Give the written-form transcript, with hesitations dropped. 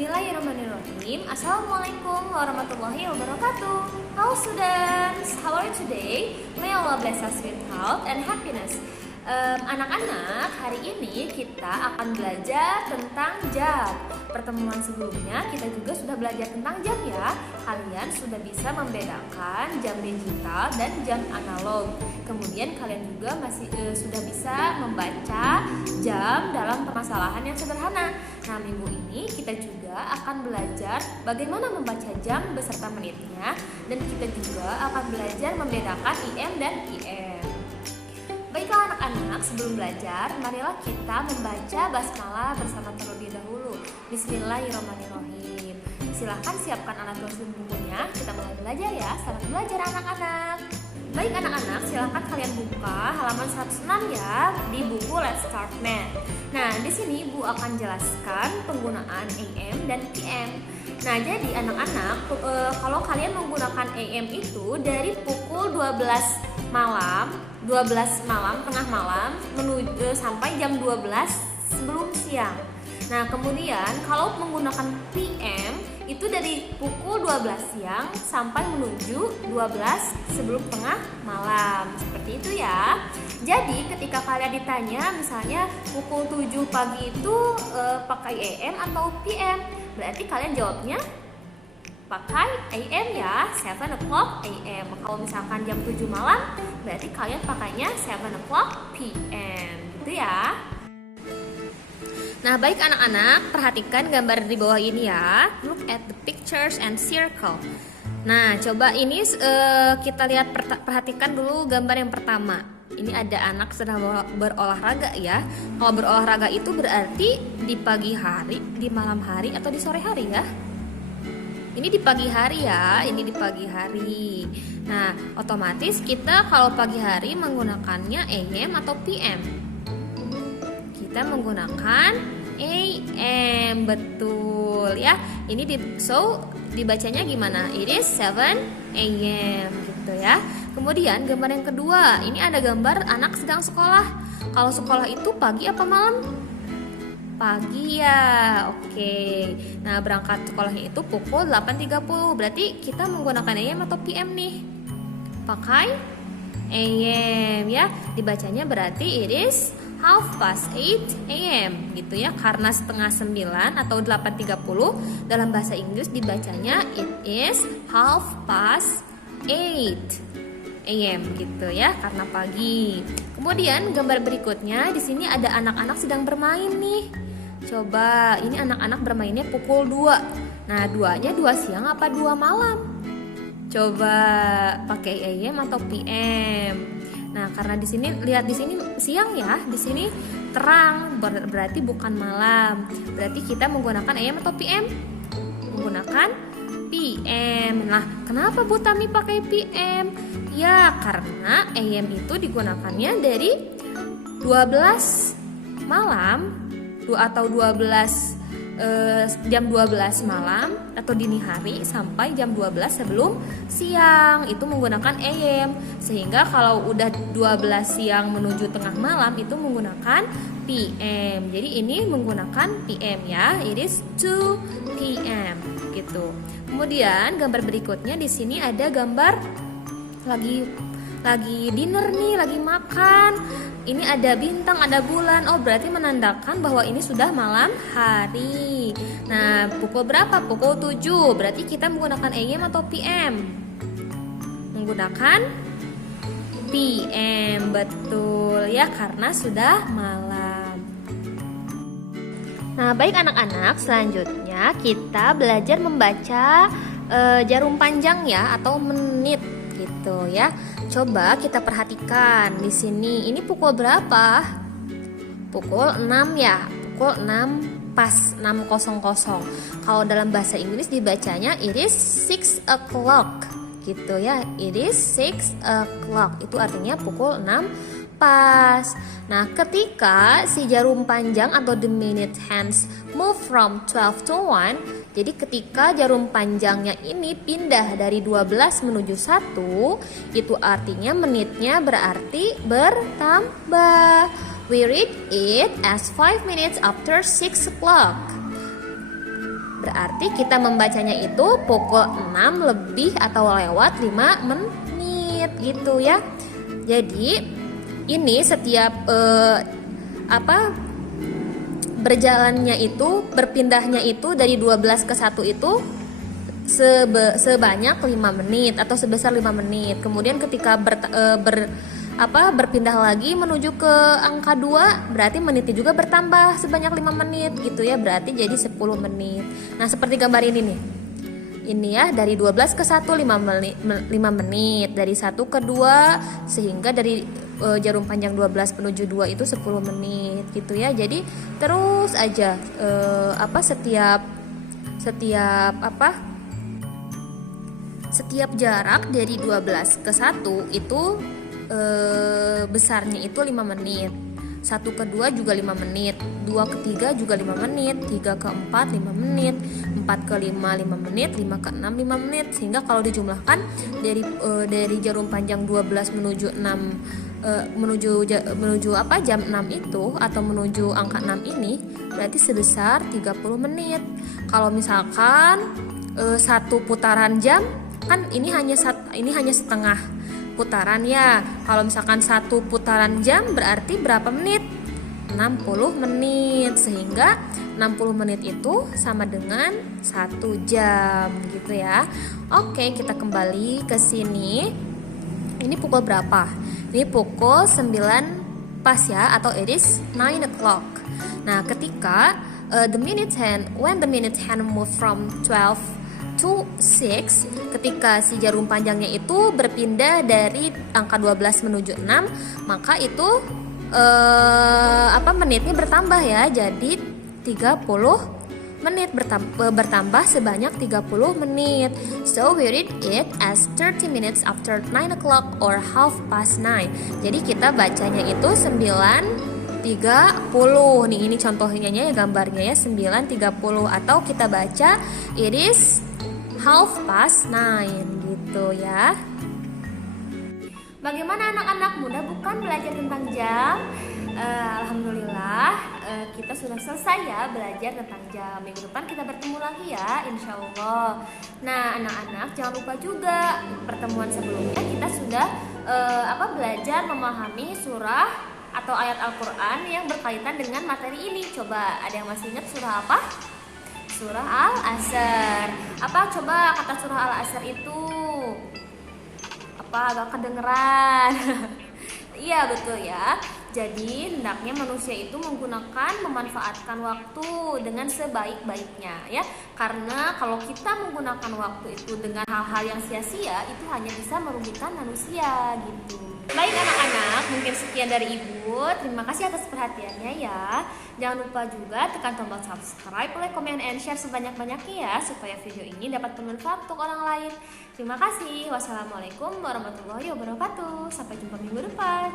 Bismillahirrahmanirrahim. Assalamualaikum warahmatullahi wabarakatuh. Hello students, how are you today? May Allah bless us with health and happiness. Anak-anak, hari ini kita akan belajar tentang jam. Pertemuan sebelumnya kita juga sudah belajar tentang jam ya. Kalian sudah bisa membedakan jam digital dan jam analog. Kemudian kalian juga sudah bisa membaca jam dalam permasalahan yang sederhana. Nah, minggu ini kita juga akan belajar bagaimana membaca jam beserta menitnya, dan kita juga akan belajar membedakan IM dan PM. Baiklah anak-anak, sebelum belajar, marilah kita membaca basmalah bersama terlebih dahulu. Bismillahirrahmanirrahim. Silahkan siapkan alat tulis dan bukunya. Kita mulai belajar ya. Selamat belajar anak-anak. Baik anak-anak, silahkan kalian buka halaman 106 ya di buku Let's Start Math. Nah, di sini Bu akan jelaskan penggunaan AM dan PM. Nah, jadi anak-anak, kalau kalian menggunakan AM itu dari pukul 12 malam, tengah malam menuju sampai jam 12 sebelum siang. Nah, kemudian kalau menggunakan PM itu dari pukul 12 siang sampai menuju 12 sebelum tengah malam. Seperti itu ya. Jadi ketika kalian ditanya misalnya pukul 7 pagi itu pakai AM atau PM, berarti kalian jawabnya pakai AM ya, 7 o'clock AM. Kalau misalkan jam 7 malam, berarti kalian pakainya 7 o'clock PM gitu ya. Nah, baik anak-anak, perhatikan gambar di bawah ini ya. Look at the pictures and circle. Nah, coba ini kita lihat, perhatikan dulu gambar yang pertama. Ini ada anak sedang berolahraga ya. Kalau berolahraga itu berarti di pagi hari, di malam hari, atau di sore hari ya. Ini di pagi hari ya, ini di pagi hari. Nah, otomatis kita kalau pagi hari menggunakannya AM atau PM. Kita menggunakan AM, betul ya. Ini dibacanya gimana? It is 7 AM gitu ya. Kemudian gambar yang kedua, ini ada gambar anak sedang sekolah. Kalau sekolah itu pagi apa malam? Pagi ya, oke. Nah, berangkat sekolahnya itu pukul 8.30. Berarti kita menggunakan AM atau PM nih? Pakai AM ya. Dibacanya berarti it is 8:30 AM gitu ya. Karena setengah 9 atau 8.30 dalam bahasa Inggris dibacanya it is 8:30 AM gitu ya, karena pagi. Kemudian gambar berikutnya, di sini ada anak-anak sedang bermain nih. Coba, ini anak-anak bermainnya pukul 2. Nah, 2-nya 2 siang apa 2 malam? Coba pakai AM atau PM. Nah, karena di sini lihat, di sini siang ya, di sini terang, berarti bukan malam. Berarti kita menggunakan AM atau PM? Menggunakan PM. Nah, kenapa Bu Tami pakai PM? Ya, karena AM itu digunakannya dari 12 malam atau jam 12 malam atau dini hari sampai jam 12 sebelum siang, itu menggunakan AM. Sehingga kalau udah 12 siang menuju tengah malam itu menggunakan PM. Jadi ini menggunakan PM ya. It is 2 PM gitu. Kemudian gambar berikutnya, di sini ada gambar lagi dinner nih, lagi makan. Ini ada bintang, ada bulan. Oh, berarti menandakan bahwa ini sudah malam hari. Nah, pukul berapa? Pukul 7. Berarti kita menggunakan AM atau PM? Menggunakan PM, betul ya, karena sudah malam. Nah, baik anak-anak, selanjutnya kita belajar membaca jarum panjang ya, atau menit gitu ya. Coba kita perhatikan di sini. Ini pukul berapa? Pukul 6 ya. Pukul 6 pas, 6.00. Kalau dalam bahasa Inggris dibacanya it is 6 o'clock gitu ya. It is 6 o'clock. Itu artinya pukul 6 pas. Nah, ketika si jarum panjang atau the minute hands move from 12 to 1, jadi ketika jarum panjangnya ini pindah dari 12 menuju 1, itu artinya menitnya berarti bertambah. We read it as 5 minutes after 6 o'clock. Berarti kita membacanya itu pukul 6 lebih atau lewat 5 menit gitu ya. Jadi ini setiap berjalannya itu, berpindahnya itu dari 12 ke 1 itu sebanyak 5 menit atau sebesar 5 menit. Kemudian ketika berpindah lagi menuju ke angka 2, berarti menitnya juga bertambah sebanyak 5 menit gitu ya. Berarti jadi 10 menit. Nah, seperti gambar ini nih. Ini ya, dari 12 ke 1 5 menit, dari 1 ke 2 sehingga dari jarum panjang 12 menuju 2 itu 10 menit gitu ya. Jadi terus aja setiap jarak dari 12 ke 1 itu besarnya itu 5 menit. 1 ke 2 juga 5 menit, 2 ke 3 juga 5 menit, 3 ke 4 5 menit, 4 ke 5 5 menit, 5 ke 6 5 menit. Sehingga kalau dijumlahkan dari jarum panjang 12 menuju 6 menuju jam 6 itu atau menuju angka 6 ini berarti sebesar 30 menit. Kalau misalkan satu putaran jam kan ini hanya setengah putaran ya. Kalau misalkan satu putaran jam berarti berapa menit? 60 menit. Sehingga 60 menit itu sama dengan 1 jam gitu ya. Oke, kita kembali ke sini. Ini pukul berapa? Ini pukul 9 pas ya, atau it is 9 o'clock. Nah, ketika when the minute hand move from 12 to 6, ketika si jarum panjangnya itu berpindah dari angka 12 menuju 6, maka itu menitnya bertambah ya, jadi 30 menit, bertambah sebanyak 30 menit. So we read it as 30 minutes after 9 o'clock or half past 9. Jadi kita bacanya itu 9.30. Nih, ini contohnya ya, gambarnya ya 9.30, atau kita baca it is half past 9 gitu ya. Bagaimana anak-anak, mudah bukan belajar tentang jam? Alhamdulillah kita sudah selesai ya belajar tentang jam. Minggu depan kita bertemu lagi ya, insya Allah. Nah, anak-anak jangan lupa juga pertemuan sebelumnya kita sudah belajar memahami surah atau ayat Al-Quran yang berkaitan dengan materi ini. Coba ada yang masih ingat surah apa? Surah Al-Asr. Apa coba kata surah Al-Asr itu? Apa, agak kedengeran? Iya, betul ya. Jadi hendaknya manusia itu memanfaatkan waktu dengan sebaik-baiknya ya. Karena kalau kita menggunakan waktu itu dengan hal-hal yang sia-sia, itu hanya bisa merugikan manusia gitu. Baik anak-anak, mungkin sekian dari Ibu. Terima kasih atas perhatiannya ya. Jangan lupa juga tekan tombol subscribe, like, comment, and share sebanyak-banyaknya ya, supaya video ini dapat bermanfaat untuk orang lain. Terima kasih. Wassalamualaikum warahmatullahi wabarakatuh. Sampai jumpa minggu depan.